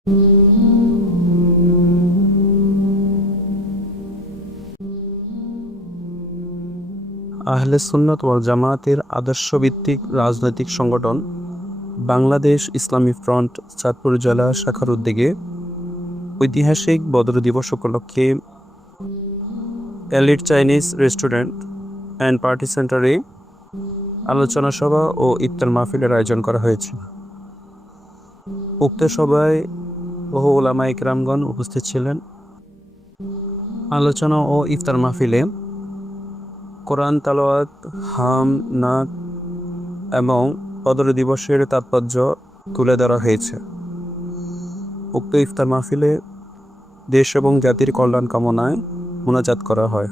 আহলে সুন্নাত ওয়াল জামায়াতের আদর্শভিত্তিক রাজনৈতিক সংগঠন বাংলাদেশ ইসলামী ফ্রন্ট চাঁদপুর জেলা শাখার উদ্যোগে ঐতিহাসিক বদর দিবস উপলক্ষে elite Chinese restaurant and party সেন্টারে আলোচনা সভা ও ইফতার মাহফিলের আয়োজন করা হয়েছে। উক্ত সভায় বহু উলামা ইকরামগণ উপস্থিত ছিলেন। আলোচনা ও ইফতার মাহফিলে কোরআন তালাওয়াত, হাম, নাত এবং বদর দিবসের তাৎপর্য তুলে ধরা হয়েছে। উক্ত ইফতার মাহফিলে দেশ এবং জাতির কল্যাণ কামনায় মোনাজাত করা হয়।